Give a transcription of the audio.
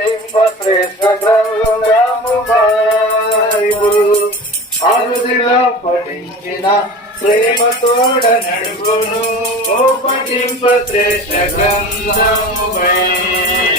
పఠింప శ్రేష్ఠ గ్రంథము బైబిల్ అరుదిలో పఠించిన ప్రేమతోడ నడుగును ఓ పఠింప శ్రేష్ఠ గ్రంథము బైబిల్